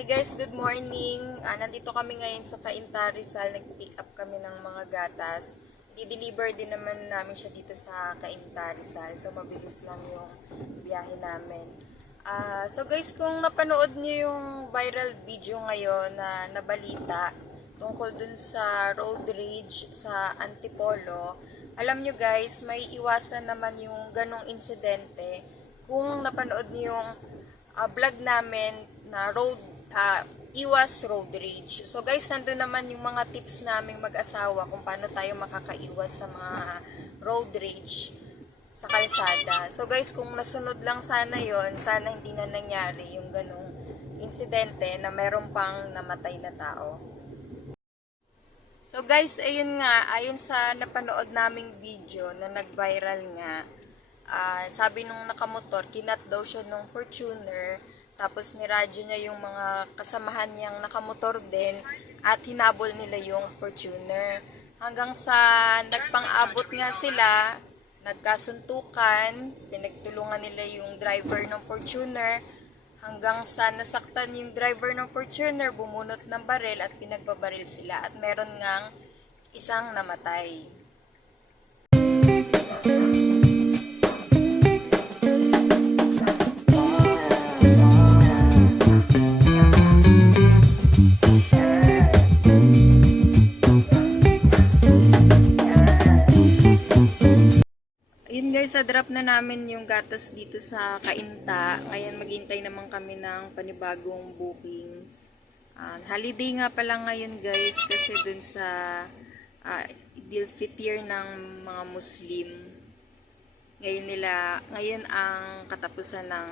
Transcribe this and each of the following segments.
Hi guys, good morning. Nandito kami ngayon sa Cainta, Rizal. Nag-pick up kami ng mga gatas. Di-deliver din naman namin siya dito sa Cainta, Rizal. So mabilis lang yung biyahe namin. So guys, kung napanood niyo yung viral video ngayon na nabalita tungkol dun sa road rage sa Antipolo, alam nyo guys, may iwasan naman yung ganong insidente kung napanood niyo yung vlog namin na iwas road rage. So guys, nandun naman yung mga tips naming mag-asawa kung paano tayo makakaiwas sa mga road rage sa kalsada. So guys, kung nasunod lang sana yon, sana hindi na nangyari yung ganong insidente na meron pang namatay na tao. So guys, ayun nga, ayon sa napanood naming video na nag-viral nga, sabi nung nakamotor, kinat daw siya nung Fortuner, tapos niradyo niya yung mga kasamahan niyang nakamotor din, at hinabol nila yung Fortuner. Hanggang sa nagpang-abot nga sila, nagkasuntukan, pinagtulungan nila yung driver ng Fortuner, hanggang sa nasaktan yung driver ng Fortuner, bumunot ng baril at pinagbabaril sila, at meron ngang isang namatay. Ayun guys, sa-drop na namin yung gatas dito sa Cainta. Ngayon maghintay naman kami ng panibagong booking. Holiday nga pala ngayon guys, kasi dun sa Idil Fitr ng mga Muslim. Ngayon ang katapusan ng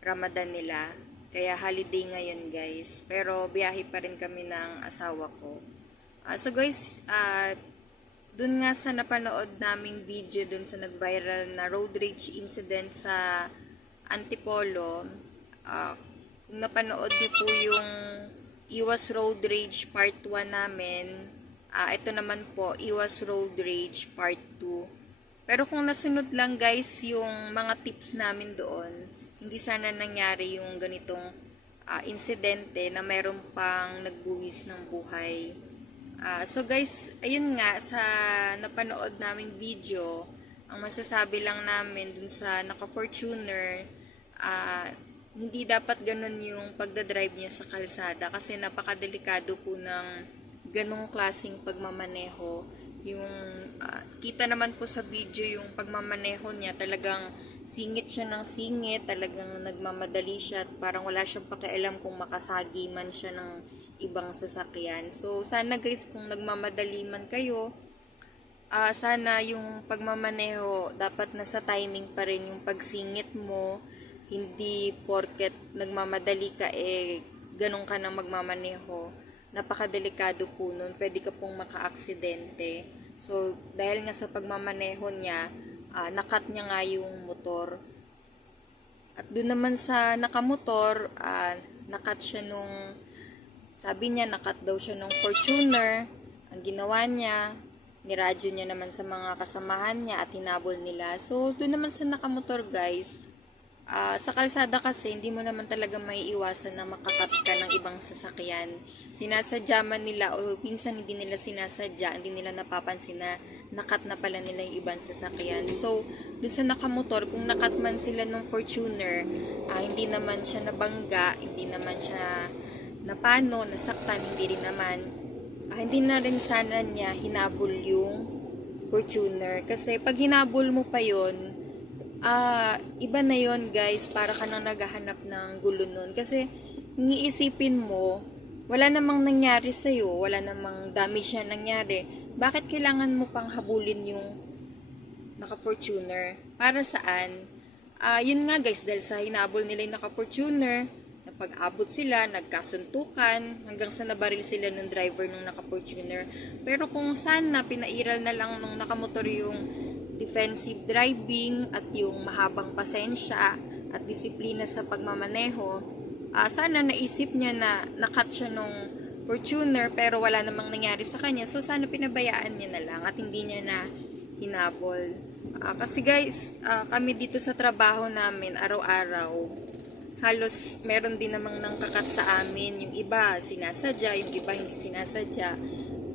Ramadan nila. Kaya holiday ngayon guys. Pero biyahe pa rin kami ng asawa ko. So guys, dun nga sa napanood naming video dun sa nag-viral na road rage incident sa Antipolo, kung napanood niyo po yung Iwas Road Rage Part 1 namin, ito naman po, Iwas Road Rage Part 2. Pero kung nasunod lang guys yung mga tips namin doon, hindi sana nangyari yung ganitong insidente na meron pang nagbuwis ng buhay. So guys, ayun nga, sa napanood naming video, ang masasabi lang namin dun sa naka-Fortuner, hindi dapat ganun yung pagdadrive niya sa kalsada kasi napakadelikado po ng ganung klaseng pagmamaneho. Yung kita naman po sa video yung pagmamaneho niya, talagang singit siya ng singit, talagang nagmamadali siya at parang wala siyang pakialam kung makasagi man siya ng ibang sasakyan. So sana guys, kung nagmamadali man kayo, sana yung pagmamaneho dapat nasa timing pa rin yung pagsingit mo, hindi porket nagmamadali ka ganun ka nang magmamaneho. Napakadelikado po nun, pwede ka pong maka-aksidente. So dahil nga sa pagmamaneho niya, nakat niya nga yung motor. At doon naman sa nakamotor, nakat siya nung, sabi niya nakat daw siya nung Fortuner. Ang ginawa niya, niradyo niya naman sa mga kasamahan niya at hinabol nila. So doon naman sa nakamotor guys, sa kalsada kasi hindi mo naman talaga may iwasan na makakat ka ng ibang sasakyan. Sinasadya man nila o minsan hindi nila sinasadya, hindi nila napapansin na nakat na pala nila yung ibang sasakyan. So dun sa nakamotor, kung nakat man sila ng Fortuner, hindi naman siya nabangga, hindi naman siya napano, nasaktan, hindi rin naman. Hindi na rin sana niya hinabol yung Fortuner. Kasi pag hinabol mo pa yon, iba na yon guys, para ka nang naghahanap ng gulo nun. Kasi iisipin mo, wala namang nangyari sa'yo, wala namang damage na nangyari. Bakit kailangan mo pang habulin yung naka-Fortuner? Para saan? Yun nga guys, dahil sa hinabol nila yung naka-Fortuner, napag-abot sila, nagkasuntukan, hanggang sa nabaril sila ng driver ng naka-Fortuner. Pero kung sana pinairal na lang nung nakamotor yung defensive driving at yung mahabang pasensya at disiplina sa pagmamaneho, sana naisip niya na nakat siya nung Fortuner pero wala namang nangyari sa kanya. So sana pinabayaan niya na lang at hindi niya na hinabol. Kasi guys, kami dito sa trabaho namin araw-araw, halos meron din namang nangkakat sa amin. Yung iba sinasadya, yung iba hindi sinasadya.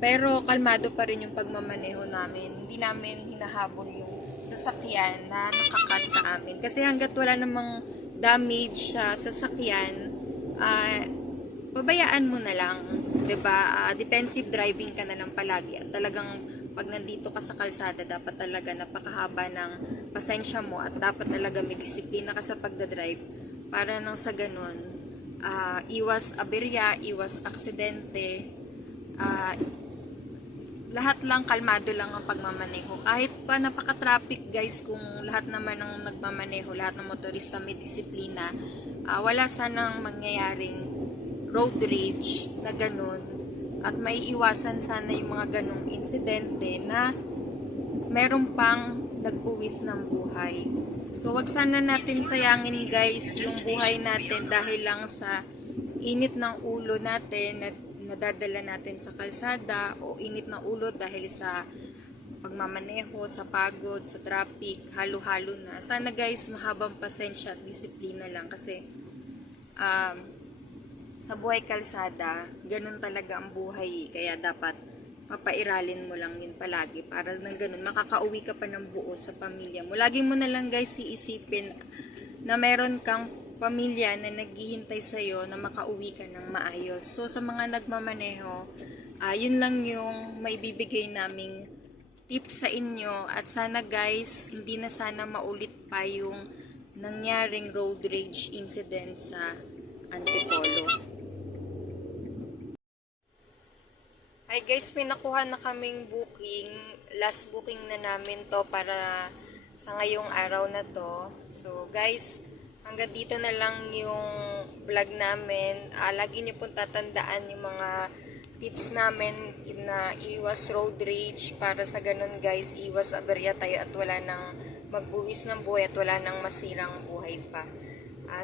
Pero kalmado pa rin yung pagmamaneho namin. Hindi namin hinahabol yung sasakyan na nakakat sa amin. Kasi hanggat wala namang damage sa sasakyan, pabayaan mo na lang, 'di ba? Defensive driving ka na lang palagi. At talagang pag nandito ka sa kalsada, dapat talaga napakahaba ng pasensya mo at dapat talaga may disiplina ka sa pagdadrive para nang sa ganun, iwas aberya, iwas aksidente, ah, lahat lang kalmado lang ang pagmamaneho. Kahit pa napaka-traffic guys, kung lahat naman ng nagmamaneho, lahat ng motorista may disiplina, wala sanang mangyayaring road rage na ganun. At may iwasan sana yung mga ganung insidente na meron pang nagbuwis ng buhay. So wag sana natin sayangin guys yung buhay natin dahil lang sa init ng ulo natin at nadadala natin sa kalsada o init ng ulo dahil sa pagmamaneho, sa pagod, sa traffic, halo-halo na. Sana guys, mahabang pasensya at disiplina lang kasi sa buhay kalsada, ganun talaga ang buhay. Kaya dapat papairalin mo lang yun palagi para nang ganun, makakauwi ka pa ng buo sa pamilya mo. Lagi mo na lang guys iisipin na meron kang pamilya na naghihintay sa'yo na makauwi ka ng maayos. So, sa mga nagmamaneho, yun lang yung may bibigay naming tips sa inyo. At sana guys, hindi na sana maulit pa yung nangyaring road rage incident sa Antipolo. Hi guys, may nakuha na kaming booking. Last booking na namin to para sa ngayong araw na to. So guys, hanggang dito na lang yung vlog namin. Lagi niyo pong tatandaan yung mga tips namin na iwas road rage para sa ganun guys, iwas aberya tayo at wala nang magbuwis ng buhay at wala nang masirang buhay pa.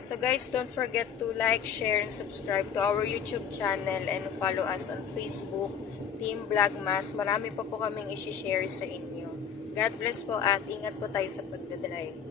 So guys, don't forget to like, share, and subscribe to our YouTube channel and follow us on Facebook, Team Vlogmas. Marami pa po kaming isi-share sa inyo. God bless po at ingat po tayo sa pagdadrive.